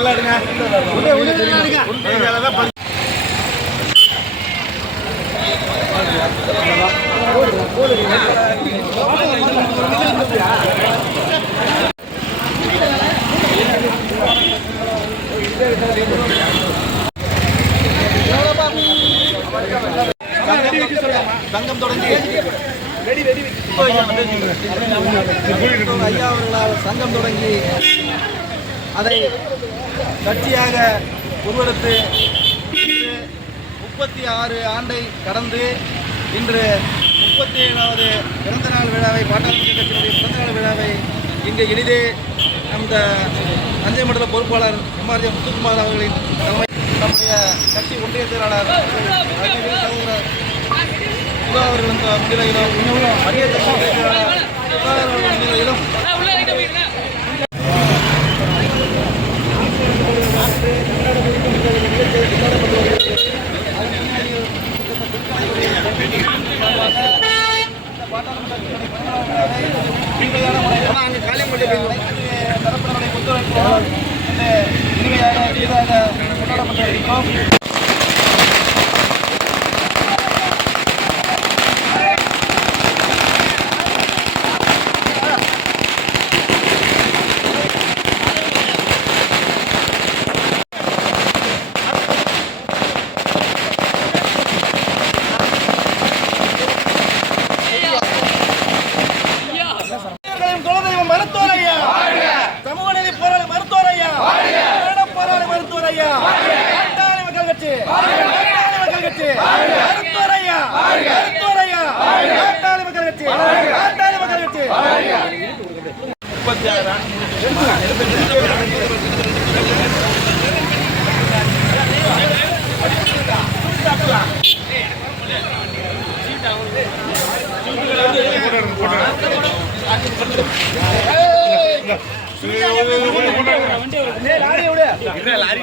நல்லா எடுங்க. தங்கம் தொடங்கி ஐயா அவர்களால் சங்கம் தொடங்கி அதை கட்சியாக உருவெடுத்து 36 ஆண்டை கடந்து இன்று 37வது பிறந்தநாள் விழாவை பாட்டாளி கட்சியினுடைய பிறந்தநாள் விழாவை இங்கு இனிதே அந்த தஞ்சை மண்டல பொறுப்பாளர் எம்ஆர்ஜி முத்துக்குமார் அவர்களின் தலைமை நம்முடைய கட்சி ஒன்றிய செயலாளர் சிவா அவர்களின் முன்னிலையிலும் மத்திய செயலாளர் முன்னிலையிலும் தரப்பினருடைய ஒத்துழைப்போடு இனிமையாக எளிதாக கொண்டாடப்பட்டிருக்கிறோம். லாரி